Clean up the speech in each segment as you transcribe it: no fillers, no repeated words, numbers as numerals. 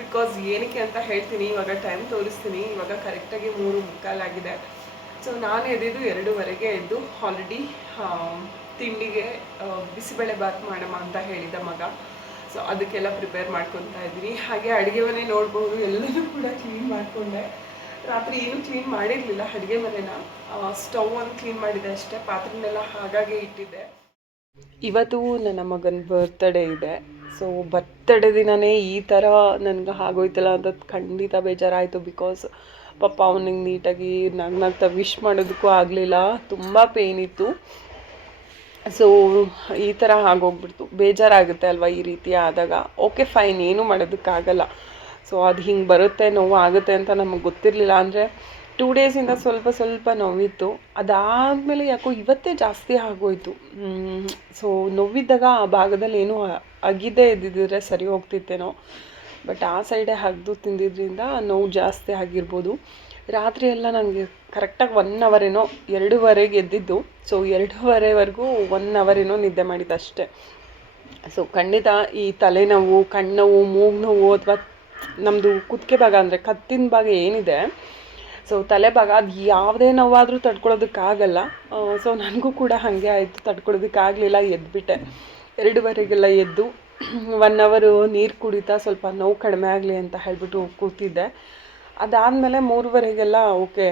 Because ಏನಕ್ಕೆ ಅಂತ ಹೇಳ್ತೀನಿ. ಇವಾಗ ಟೈಮ್ ತೋರಿಸ್ತೀನಿ. ಇವಾಗ ಕರೆಕ್ಟಾಗಿ 3:45 ಆಗಿದೆ. ಸೊ ನಾನು ಎದ್ದಿದ್ದು 2:30ಗೆ ಎದ್ದು ಆಲ್ರೆಡಿ ತಿಂಡಿಗೆ ಬಿಸಿಬೇಳೆ ಬಾತ್ ಮಾಡಮ್ಮ ಅಂತ ಹೇಳಿದ ಮಗ. ಸೊ ಅದಕ್ಕೆಲ್ಲ ಪ್ರಿಪೇರ್ ಮಾಡ್ಕೊತಾ ಇದ್ದೀನಿ. ಹಾಗೆ ಅಡುಗೆ ಮನೆ ನೋಡ್ಬೋದು, ಎಲ್ಲನೂ ಕೂಡ ಕ್ಲೀನ್ ಮಾಡಿಕೊಂಡೆ. ರಾತ್ರಿ ಏನೂ ಕ್ಲೀನ್ ಮಾಡಿರಲಿಲ್ಲ ಅಡುಗೆ ಮನೆನ. ಸ್ಟವ್ ಒಂದು ಕ್ಲೀನ್ ಮಾಡಿದೆ ಅಷ್ಟೇ, ಪಾತ್ರೆನೆಲ್ಲ ಹಾಗಾಗಿ ಇಟ್ಟಿದ್ದೆ. ಇವತ್ತು ನನ್ನ ಮಗನ ಬರ್ತ್ಡೇ ಇದೆ. ಸೊ ಬರ್ತ್ಡೇ ದಿನವೇ ಈ ಥರ ನನಗೆ ಆಗೋಯ್ತಲ್ಲ ಅಂತ ಖಂಡಿತ ಬೇಜಾರಾಯಿತು. ಬಿಕಾಸ್ ಪಾಪ ಅವನಿಗೆ ನೀಟಾಗಿ ನಗ್ನಗ್ತಾ ವಿಶ್ ಮಾಡೋದಕ್ಕೂ ಆಗಲಿಲ್ಲ, ತುಂಬ ಪೇಯ್ನ್ ಇತ್ತು. ಸೊ ಈ ಥರ ಆಗೋಗ್ಬಿಡ್ತು. ಬೇಜಾರಾಗುತ್ತೆ ಅಲ್ವಾ ಈ ರೀತಿ ಆದಾಗ. ಓಕೆ ಫೈನ್, ಏನೂ ಮಾಡೋದಕ್ಕಾಗಲ್ಲ. ಸೊ ಅದು ಹಿಂಗೆ ಬರುತ್ತೆ, ನೋವು ಆಗುತ್ತೆ ಅಂತ ನಮಗೆ ಗೊತ್ತಿರಲಿಲ್ಲ. ಅಂದರೆ 2 ಡೇಸಿಂದ ಸ್ವಲ್ಪ ಸ್ವಲ್ಪ ನೋವಿತ್ತು. ಅದಾದಮೇಲೆ ಯಾಕೋ ಇವತ್ತೇ ಜಾಸ್ತಿ ಆಗೋಯ್ತು. ಸೊ ನೋವಿದ್ದಾಗ ಆ ಭಾಗದಲ್ಲಿ ಏನೂ ಅಗಿದೇ ಇದ್ದಿದ್ದರೆ ಸರಿ ಹೋಗ್ತಿತ್ತೇನೋ, ಬಟ್ ಆ ಸೈಡೇ ಹಗ್ದು ತಿಂದಿದ್ದರಿಂದ ನೋವು ಜಾಸ್ತಿ ಆಗಿರ್ಬೋದು. ರಾತ್ರಿ ಎಲ್ಲ ನನಗೆ ಕರೆಕ್ಟಾಗಿ 1 ಅವರ್ ಏನೋ 2:30ಗೆ ಎದ್ದಿದ್ದು. ಸೊ 2:30ವರೆಗೂ 1 ಅವರ್ ಏನೋ ನಿದ್ದೆ ಮಾಡಿದ್ದು ಅಷ್ಟೇ. ಸೊ ಖಂಡಿತ ಈ ತಲೆನೋವು, ಕಣ್ಣು, ಮೂಗು ನೋವು ಅಥವಾ ನಮ್ಮದು ಕುತ್ತಿಗೆ ಭಾಗ ಅಂದರೆ ಕತ್ತಿನ ಭಾಗ ಏನಿದೆ, ಸೊ ತಲೆ ಭಾಗ, ಅದು ಯಾವುದೇ ನೋವಾದರೂ ತಡ್ಕೊಳ್ಳೋದಕ್ಕಾಗಲ್ಲ. ಸೊ ನನಗೂ ಕೂಡ ಹಾಗೆ ಆಯಿತು, ತಡ್ಕೊಳ್ಳೋದಕ್ಕಾಗಲಿಲ್ಲ, ಎದ್ದುಬಿಟ್ಟೆ. 2:30ಗೆಲ್ಲ ಎದ್ದು 1 ಅವರು ನೀರು ಕುಡಿತಾ ಸ್ವಲ್ಪ ನೋವು ಕಡಿಮೆ ಆಗಲಿ ಅಂತ ಹೇಳಿಬಿಟ್ಟು ಕೂತಿದ್ದೆ. ಅದಾದಮೇಲೆ 3:30ಗೆಲ್ಲ ಓಕೆ,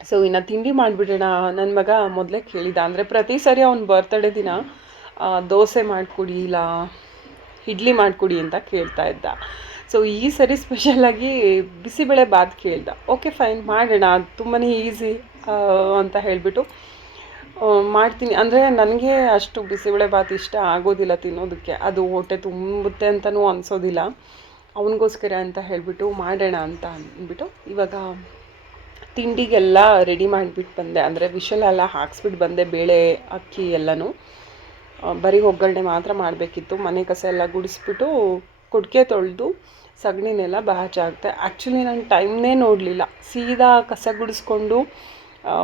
ಸೊ ಇನ್ನು ತಿಂಡಿ ಮಾಡಿಬಿಡೋಣ. ನನ್ನ ಮಗ ಮೊದಲೇ ಕೇಳಿದ, ಅಂದರೆ ಪ್ರತಿ ಸರಿ ಅವ್ನ ಬರ್ತ್ಡೇ ದಿನ ದೋಸೆ ಮಾಡಿಕೊಡಿ ಇಲ್ಲ ಇಡ್ಲಿ ಮಾಡಿಕೊಡಿ ಅಂತ ಕೇಳ್ತಾ ಇದ್ದ. ಸೊ ಈ ಸರಿ ಸ್ಪೆಷಲಾಗಿ ಬಿಸಿಬೇಳೆ ಬಾತ್ ಕೇಳ್ದ. ಓಕೆ ಫೈನ್, ಮಾಡೋಣ, ಅದು ತುಂಬಾ ಈಸಿ ಅಂತ ಹೇಳಿಬಿಟ್ಟು ಮಾಡ್ತೀನಿ. ಅಂದರೆ ನನಗೆ ಅಷ್ಟು ಬಿಸಿಬೇಳೆ ಬಾತ್ ಇಷ್ಟ ಆಗೋದಿಲ್ಲ ತಿನ್ನೋದಕ್ಕೆ, ಅದು ಹೊಟ್ಟೆ ತುಂಬುತ್ತೆ ಅಂತಲೂ ಅನಿಸೋದಿಲ್ಲ. ಅವನಿಗೋಸ್ಕರ ಅಂತ ಹೇಳಿಬಿಟ್ಟು ಮಾಡೋಣ ಅಂತ ಅಂದ್ಬಿಟ್ಟು ಇವಾಗ ತಿಂಡಿಗೆಲ್ಲ ರೆಡಿ ಮಾಡಿಬಿಟ್ಟು ಬಂದೆ. ಅಂದರೆ ವಿಷಲೆಲ್ಲ ಹಾಕ್ಸ್ಬಿಟ್ಟು ಬಂದೆ, ಬೇಳೆ ಅಕ್ಕಿ ಎಲ್ಲನೂ. ಬರೀ ಒಗ್ಗರಣೆ ಮಾತ್ರ ಮಾಡಬೇಕಿತ್ತು. ಮನೆ ಕಸ ಎಲ್ಲ ಗುಡಿಸ್ಬಿಟ್ಟು ಕೊಟ್ಟಿಗೆ ತೊಳೆದು ಸಗಣಿನೆಲ್ಲ ಬಾಚಾಕ್ತೆ. ಆ್ಯಕ್ಚುಲಿ ನಾನು ಟೈಮ್ನೇ ನೋಡಲಿಲ್ಲ, ಸೀದಾ ಕಸ ಗುಡಿಸ್ಕೊಂಡು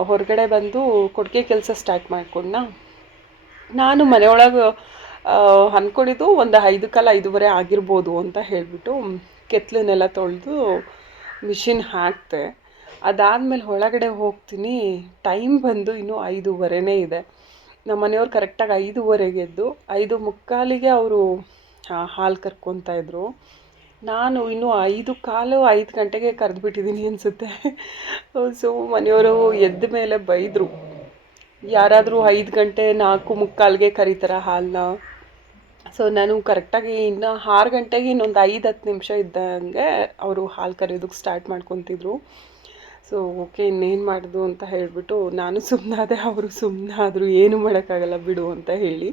ಹೊರಗಡೆ ಬಂದು ಕೊಟ್ಟಿಗೆ ಕೆಲಸ ಸ್ಟಾರ್ಟ್ ಮಾಡ್ಕೊಂಡ. ನಾನು ಮನೆಯೊಳಗೆ ಅಂದ್ಕೊಂಡಿದ್ದು ಒಂದು 5 ಕಾಲ 5:30 ಆಗಿರ್ಬೋದು ಅಂತ ಹೇಳಿಬಿಟ್ಟು ಕೆತ್ತಲನ್ನೆಲ್ಲ ತೊಳೆದು ಮಿಷಿನ್ ಹಾಕ್ತೆ. ಅದಾದಮೇಲೆ ಒಳಗಡೆ ಹೋಗ್ತೀನಿ, ಟೈಮ್ ಬಂದು ಇನ್ನೂ 5:30ನೇ ಇದೆ. ನಮ್ಮ ಮನೆಯವ್ರು ಕರೆಕ್ಟಾಗಿ 5:30ಗೆ ಎದ್ದು 5:45ಗೆ ಅವರು ಹಾಲು ಕರ್ಕೊತಾಯಿದ್ರು. ನಾನು ಇನ್ನೂ 5:15 5 ಗಂಟೆಗೆ ಕರೆದುಬಿಟ್ಟಿದ್ದೀನಿ ಅನಿಸುತ್ತೆ. ಸೊ ಮನೆಯವರು ಎದ್ದ ಮೇಲೆ ಬೈದರು, ಯಾರಾದರೂ 5 ಗಂಟೆ 4:45ಗೆ ಕರೀತಾರ ಹಾಲನ್ನ. ಸೊ ನಾನು ಕರೆಕ್ಟಾಗಿ ಇನ್ನು 6 ಗಂಟೆಗೆ ಇನ್ನೊಂದು 5-10 ನಿಮಿಷ ಇದ್ದಂಗೆ ಅವರು ಹಾಲು ಕರೆಯೋದಕ್ಕೆ ಸ್ಟಾರ್ಟ್ ಮಾಡ್ಕೊತಿದ್ರು. ಸೊ ಓಕೆ, ಇನ್ನೇನು ಮಾಡೋದು ಅಂತ ಹೇಳಿಬಿಟ್ಟು ನಾನು ಸುಮ್ಮನಾದೆ, ಅವರು ಸುಮ್ಮನಾದರು. ಏನೂ ಮಾಡೋಕ್ಕಾಗಲ್ಲ ಬಿಡು ಅಂತ ಹೇಳಿ.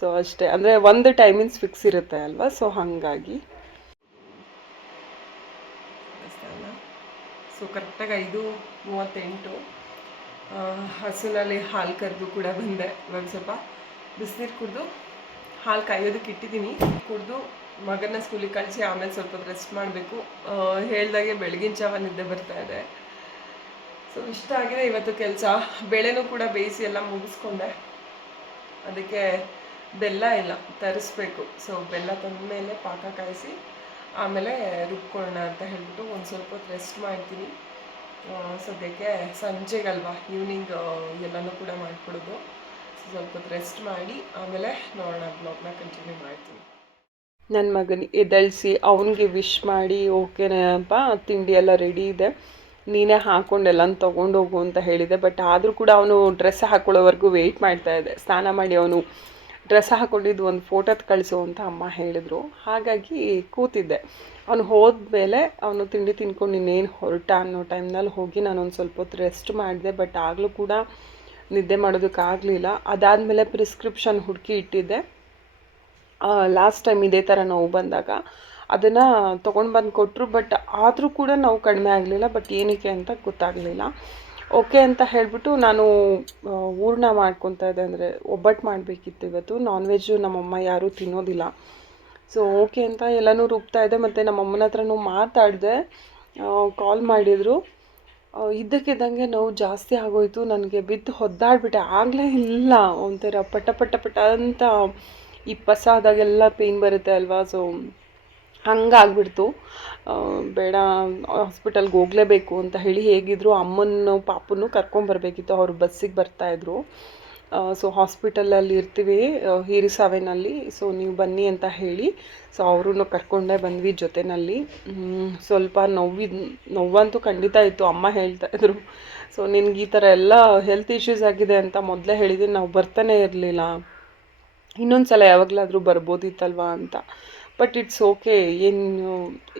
ಸೊ ಅಷ್ಟೇ, ಅಂದರೆ ಒಂದು ಟೈಮಿಂಗ್ಸ್ ಫಿಕ್ಸ್ ಇರುತ್ತೆ ಅಲ್ವಾ, ಸೊ ಹಾಗಾಗಿ. ಸೊ ಕರೆಕ್ಟಾಗಿ 5:38 ಹಸುನಲ್ಲಿ ಹಾಲು ಕರೆದು ಕೂಡ ಬಂದೆ. ಇವಾಗ ಸ್ವಲ್ಪ ಬಿಸಿನೀರು ಕುಡಿದು ಹಾಲು ಕಾಯೋದಕ್ಕೆ ಇಟ್ಟಿದ್ದೀನಿ. ಕುಡಿದು ಮಗನ ಸ್ಕೂಲಿಗೆ ಕಳಿಸಿ ಆಮೇಲೆ ಸ್ವಲ್ಪ ರೆಸ್ಟ್ ಮಾಡಬೇಕು. ಹೇಳ್ದಾಗೆ ಬೆಳಗಿನ ಜಾವ ನಿದ್ದೆ ಬರ್ತಾ ಇದೆ. ಸೊ ಇಷ್ಟ ಆಗಿದೆ ಇವತ್ತು ಕೆಲಸ. ಬೇಳೆನೂ ಕೂಡ ಬೇಯಿಸಿ ಎಲ್ಲ ಮುಗಿಸ್ಕೊಂಡೆ. ಅದಕ್ಕೆ ಬೆಲ್ಲ ಎಲ್ಲ ತರಿಸ್ಬೇಕು. ಸೊ ಬೆಲ್ಲ ತಂದ ಮೇಲೆ ಪಾಕ ಕಾಯಿಸಿ ಆಮೇಲೆ ರುಬ್ಕೊಳ್ಳೋಣ ಅಂತ ಹೇಳ್ಬಿಟ್ಟು ಒಂದು ಸ್ವಲ್ಪ ಹೊತ್ತು ರೆಸ್ಟ್ ಮಾಡ್ತೀನಿ. ಸದ್ಯಕ್ಕೆ ಸಂಜೆಗಲ್ವಾ, ಈವ್ನಿಂಗ್ ಎಲ್ಲನೂ ಕೂಡ ಮಾಡಿಕೊಡೋದು. ಸ್ವಲ್ಪ ಹೊತ್ತು ರೆಸ್ಟ್ ಮಾಡಿ ಆಮೇಲೆ ನೋಡೋಣ, ಬ್ಲಾಗ್ನ ಕಂಟಿನ್ಯೂ ಮಾಡ್ತೀನಿ. ನನ್ನ ಮಗನಿಗೆ ಎದ್ದೇಳಿಸಿ ಅವನಿಗೆ ವಿಶ್ ಮಾಡಿ, ಓಕೆನಪ್ಪ ತಿಂಡಿ ಎಲ್ಲ ರೆಡಿ ಇದೆ, ನೀನೇ ಹಾಕ್ಕೊಂಡೆಲ್ಲ ತೊಗೊಂಡೋಗು ಅಂತ ಹೇಳಿದೆ. ಬಟ್ ಆದರೂ ಕೂಡ ಅವನು ಡ್ರೆಸ್ ಹಾಕ್ಕೊಳ್ಳೋವರೆಗೂ ವೆಯ್ಟ್ ಮಾಡ್ತಾಯಿದ್ದೆ. ಸ್ನಾನ ಮಾಡಿ ಅವನು ಡ್ರೆಸ್ ಹಾಕ್ಕೊಂಡಿದ್ದು ಒಂದು ಫೋಟೋ ಕಳಿಸು ಅಂತ ಅಮ್ಮ ಹೇಳಿದ್ರು. ಹಾಗಾಗಿ ಕೂತಿದ್ದೆ. ಅವನು ಹೋದ್ಮೇಲೆ ಅವನು ತಿಂಡಿ ತಿನ್ಕೊಂಡು ಇನ್ನೇನು ಹೊರಟ ಅನ್ನೋ ಟೈಮ್ನಲ್ಲಿ ಹೋಗಿ ನಾನೊಂದು ಸ್ವಲ್ಪ ಹೊತ್ತು ರೆಸ್ಟ್ ಮಾಡಿದೆ. ಬಟ್ ಆಗಲೂ ಕೂಡ ನಿದ್ದೆ ಮಾಡೋದಕ್ಕಾಗಲಿಲ್ಲ. ಅದಾದಮೇಲೆ ಪ್ರಿಸ್ಕ್ರಿಪ್ಷನ್ ಹುಡುಕಿ ಇಟ್ಟಿದ್ದೆ. ಲಾಸ್ಟ್ ಟೈಮ್ ಇದೇ ಥರ ನೋವು ಬಂದಾಗ ಅದನ್ನು ತೊಗೊಂಡು ಬಂದು ಕೊಟ್ಟರು. ಬಟ್ ಆದರೂ ಕೂಡ ನೋವು ಕಡಿಮೆ ಆಗಲಿಲ್ಲ. ಬಟ್ ಏನಕ್ಕೆ ಅಂತ ಗೊತ್ತಾಗಲಿಲ್ಲ. ಓಕೆ ಅಂತ ಹೇಳಿಬಿಟ್ಟು ನಾನು ಹೂರ್ಣ ಮಾಡ್ಕೊತಾ ಇದ್ದೆ. ಅಂದರೆ ಒಬ್ಬಟ್ಟು ಮಾಡಬೇಕಿತ್ತು ಇವತ್ತು. ನಾನ್ ವೆಜ್ಜು ನಮ್ಮಮ್ಮ ಯಾರೂ ತಿನ್ನೋದಿಲ್ಲ. ಸೊ ಓಕೆ ಅಂತ ಎಲ್ಲನೂ ರುಬ್ತಾಯಿದ್ದೆ. ಮತ್ತು ನಮ್ಮಮ್ಮನ ಹತ್ರನೂ ಮಾತಾಡಿದೆ, ಕಾಲ್ ಮಾಡಿದರು. ಇದ್ದಕ್ಕಿದ್ದಂಗೆ ನೋವು ಜಾಸ್ತಿ ಆಗೋಯಿತು. ನನಗೆ ಬಿದ್ದು ಒದ್ದಾಡ್ಬಿಟ್ಟೆ. ಆಗಲೇ ಇಲ್ಲ, ಒಂಥರ ಪಟ ಪಟ ಪಟ ಅಂತ ಈ ಪಸಾದಾಗೆಲ್ಲ ಪೇಯ್ನ್ ಬರುತ್ತೆ ಅಲ್ವಾ. ಸೊ ಹಂಗಾಗ್ಬಿಡ್ತು. ಬೇಡ ಹಾಸ್ಪಿಟಲ್ಗೆ ಹೋಗಲೇಬೇಕು ಅಂತ ಹೇಳಿ ಹೇಗಿದ್ರು ಅಮ್ಮನ ಪಾಪನ್ನು ಕರ್ಕೊಂಬರ್ಬೇಕಿತ್ತು. ಅವರು ಬಸ್ಸಿಗೆ ಬರ್ತಾಯಿದ್ರು. ಸೊ ಹಾಸ್ಪಿಟಲಲ್ಲಿ ಇರ್ತೀವಿ ಹೀರಿಸಾವೆನಲ್ಲಿ, ಸೊ ನೀವು ಬನ್ನಿ ಅಂತ ಹೇಳಿ ಸೊ ಅವ್ರೂ ಕರ್ಕೊಂಡೇ ಬಂದ್ವಿ ಜೊತೆಯಲ್ಲಿ. ಸ್ವಲ್ಪ ನೋವಂತೂ ಖಂಡಿತ ಇತ್ತು. ಅಮ್ಮ ಹೇಳ್ತಾಯಿದ್ರು, ಸೊ ನಿನ್ಗೆ ಈ ಥರ ಎಲ್ಲ ಹೆಲ್ತ್ ಇಶ್ಯೂಸ್ ಆಗಿದೆ ಅಂತ ಮೊದಲೇ ಹೇಳಿದ್ದೀನಿ, ನಾವು ಬರ್ತಾನೆ ಇರಲಿಲ್ಲ, ಇನ್ನೊಂದು ಸಲ ಯಾವಾಗಲಾದರೂ ಬರ್ಬೋದಿತ್ತಲ್ವಾ ಅಂತ. But it's okay. ಏನು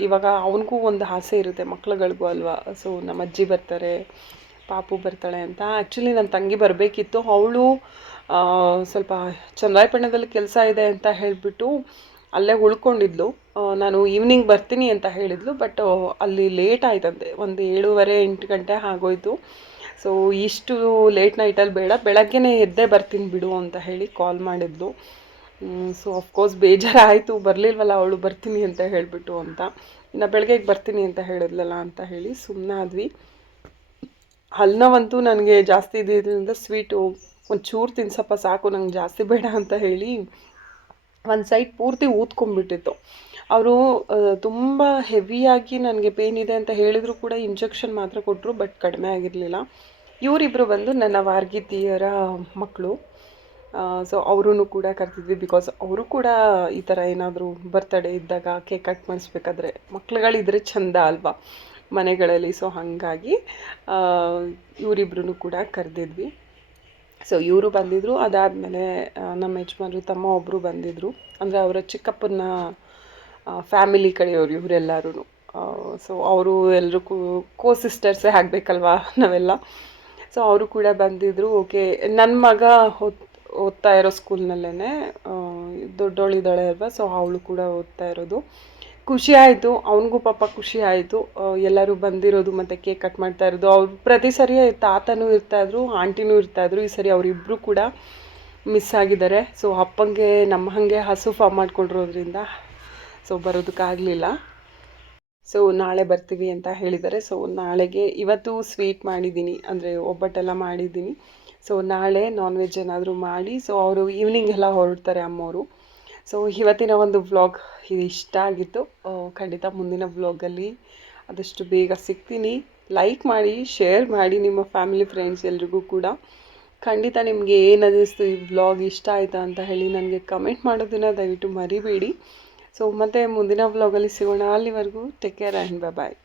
ಇವಾಗ ಅವನಿಗೂ ಒಂದು ಆಸೆ ಇರುತ್ತೆ, ಮಕ್ಳುಗಳಿಗೂ ಅಲ್ವಾ. ಸೊ ನಮ್ಮ ಅಜ್ಜಿ ಬರ್ತಾರೆ, ಪಾಪು ಬರ್ತಾಳೆ ಅಂತ. ಆ್ಯಕ್ಚುಲಿ ನನ್ನ ತಂಗಿ ಬರಬೇಕಿತ್ತು. ಅವಳು ಸ್ವಲ್ಪ ಚನ್ನರಾಯಪಟ್ಟಣದಲ್ಲಿ ಕೆಲಸ ಇದೆ ಅಂತ ಹೇಳಿಬಿಟ್ಟು ಅಲ್ಲೇ ಉಳ್ಕೊಂಡಿದ್ಲು. ನಾನು ಈವ್ನಿಂಗ್ ಬರ್ತೀನಿ ಅಂತ ಹೇಳಿದ್ಲು, ಬಟ್ ಅಲ್ಲಿ ಲೇಟ್ ಆಯ್ತಂತೆ, ಒಂದು 7:30-8 ಗಂಟೆ ಆಗೋಯ್ತು. ಸೊ ಇಷ್ಟು ಲೇಟ್ ನೈಟಲ್ಲಿ ಬೇಡ, ಬೆಳಗ್ಗೆನೇ ಎದ್ದೇ ಬರ್ತೀನಿ ಬಿಡು ಅಂತ ಹೇಳಿ ಕಾಲ್ ಮಾಡಿದ್ಲು. ಸೊ ಅಫ್ಕೋರ್ಸ್ ಬೇಜಾರಾಯಿತು, ಬರಲಿಲ್ವಲ್ಲ ಅವಳು ಬರ್ತೀನಿ ಅಂತ ಹೇಳಿಬಿಟ್ಟು ಅಂತ. ಇನ್ನು ಬೆಳಗ್ಗೆಗೆ ಬರ್ತೀನಿ ಅಂತ ಹೇಳಿದ್ಲಲ್ಲ ಅಂತ ಹೇಳಿ ಸುಮ್ಮನಾದ್ವಿ. ಹಲ್ನವಂತೂ ನನಗೆ ಜಾಸ್ತಿ ಇದ್ದಿದ್ದರಿಂದ ಸ್ವೀಟು ಒಂಚೂರು ತಿನ್ಸಪ್ಪ ಸಾಕು, ನಂಗೆ ಜಾಸ್ತಿ ಬೇಡ ಅಂತ ಹೇಳಿ ಒಂದು ಸೈಡ್ ಪೂರ್ತಿ ಊದ್ಕೊಂಡ್ಬಿಟ್ಟಿತ್ತು. ಅವರು ತುಂಬ ಹೆವಿಯಾಗಿ ನನಗೆ ಪೇಯ್ನ್ ಇದೆ ಅಂತ ಹೇಳಿದ್ರು ಕೂಡ ಇಂಜೆಕ್ಷನ್ ಮಾತ್ರ ಕೊಟ್ಟರು, ಬಟ್ ಕಡಿಮೆ ಆಗಿರಲಿಲ್ಲ. ಇವರಿಬ್ಬರು ಬಂದು ನನ್ನ ವಾರ್ಗಿತಿಯರ ಮಕ್ಕಳು. ಸೊ ಅವರೂ ಕೂಡ ಕರ್ತಿದ್ವಿ, ಬಿಕಾಸ್ ಅವರು ಕೂಡ ಈ ಥರ ಏನಾದರೂ ಬರ್ತಡೇ ಇದ್ದಾಗ ಕೇಕ್ ಕಟ್ ಮಾಡಿಸ್ಬೇಕಾದ್ರೆ ಮಕ್ಳುಗಳಿದ್ರೆ ಚಂದ ಅಲ್ವಾ ಮನೆಗಳಲ್ಲಿ. ಸೊ ಹಾಗಾಗಿ ಇವರಿಬ್ರು ಕೂಡ ಕರೆದಿದ್ವಿ. ಸೊ ಇವರು ಬಂದಿದ್ದರು. ಅದಾದಮೇಲೆ ನಮ್ಮ ಯಜಮಾನ್ರು ತಮ್ಮ ಒಬ್ಬರು ಬಂದಿದ್ದರು, ಅಂದರೆ ಅವರ ಚಿಕ್ಕಪ್ಪನ ಫ್ಯಾಮಿಲಿ ಕಡೆಯವರು ಇವರೆಲ್ಲರೂ. ಸೊ ಅವರು ಎಲ್ಲರೂ ಕೋ ಸಿಸ್ಟರ್ಸೇ ಆಗಬೇಕಲ್ವಾ ನಾವೆಲ್ಲ. ಸೊ ಅವರು ಕೂಡ ಬಂದಿದ್ದರು. ಓಕೆ, ನನ್ನ ಮಗ ಓದ್ತಾ ಇರೋ ಸ್ಕೂಲ್ನಲ್ಲೇ ದೊಡ್ಡವಳಿದ್ದಾಳೆ ಅಲ್ವಾ, ಸೊ ಅವಳು ಕೂಡ ಓದ್ತಾ ಇರೋದು. ಖುಷಿ ಆಯಿತು, ಅವನಿಗೂ ಪಾಪ ಖುಷಿ ಆಯಿತು ಎಲ್ಲರೂ ಬಂದಿರೋದು ಮತ್ತು ಕೇಕ್ ಕಟ್ ಮಾಡ್ತಾ ಇರೋದು. ಅವ್ರು ಪ್ರತಿ ಸರಿ ತಾತನೂ ಇರ್ತಾಯಿದ್ರು, ಆಂಟಿನೂ ಇರ್ತಾಯಿದ್ರು. ಈ ಸರಿ ಅವರಿಬ್ಬರು ಕೂಡ ಮಿಸ್ ಆಗಿದ್ದಾರೆ. ಸೊ ಅಪ್ಪಂಗೆ ನಮ್ಮ ಹಾಗೆ ಹಸು ಫಾರ್ಮ್ ಮಾಡ್ಕೊಂಡಿರೋದ್ರಿಂದ ಸೊ ಬರೋದಕ್ಕಾಗಲಿಲ್ಲ. ಸೊ ನಾಳೆ ಬರ್ತೀವಿ ಅಂತ ಹೇಳಿದ್ದಾರೆ. ಸೊ ನಾಳೆಗೆ ಇವತ್ತು ಸ್ವೀಟ್ ಮಾಡಿದ್ದೀನಿ, ಅಂದರೆ ಒಬ್ಬಟ್ಟೆಲ್ಲ ಮಾಡಿದ್ದೀನಿ. ಸೊ ನಾಳೆ ನಾನ್ ವೆಜ್ ಏನಾದರೂ ಮಾಡಿ, ಸೊ ಅವರು ಈವ್ನಿಂಗ್ ಎಲ್ಲ ಹೊರಡ್ತಾರೆ ಅಮ್ಮವರು. ಸೊ ಇವತ್ತಿನ ಒಂದು ವ್ಲಾಗ್ ಇಷ್ಟ ಆಗಿತ್ತು. ಖಂಡಿತ ಮುಂದಿನ ವ್ಲಾಗಲ್ಲಿ ಆದಷ್ಟು ಬೇಗ ಸಿಗ್ತೀನಿ. ಲೈಕ್ ಮಾಡಿ, ಶೇರ್ ಮಾಡಿ ನಿಮ್ಮ ಫ್ಯಾಮಿಲಿ ಫ್ರೆಂಡ್ಸ್ ಎಲ್ರಿಗೂ ಕೂಡ. ಖಂಡಿತ ನಿಮಗೆ ಏನು ಅನ್ನಿಸ್ತು, ಈ ವ್ಲಾಗ್ ಇಷ್ಟ ಆಯಿತಾ ಅಂತ ಹೇಳಿ ನನಗೆ ಕಮೆಂಟ್ ಮಾಡೋದನ್ನು ದಯವಿಟ್ಟು ಮರಿಬೇಡಿ. ಸೊ ಮತ್ತೆ ಮುಂದಿನ ವ್ಲಾಗಲ್ಲಿ ಸಿಗೋಣ. ಅಲ್ಲಿವರೆಗೂ ಟೇಕ್ ಕೇರ್ ಆ್ಯಂಡ್ ಬಾಯ್.